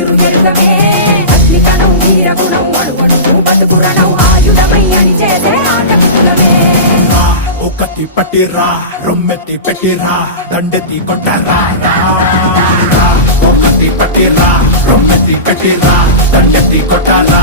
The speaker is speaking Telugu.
ఎదురు ఎరుగమే అగ్నికణం వీరగుణం అణువణువు బతుకురణం ఆయుధమై అని చేసే ఆటవికులమే ఒకటి పట్టిరా రొమ్మెత్తి పెట్టిరా దండెత్తి కొట్టరా ఒకటి పట్టిరా రొమ్మెత్తి పెట్టిరా దండెత్తి కొట్టరా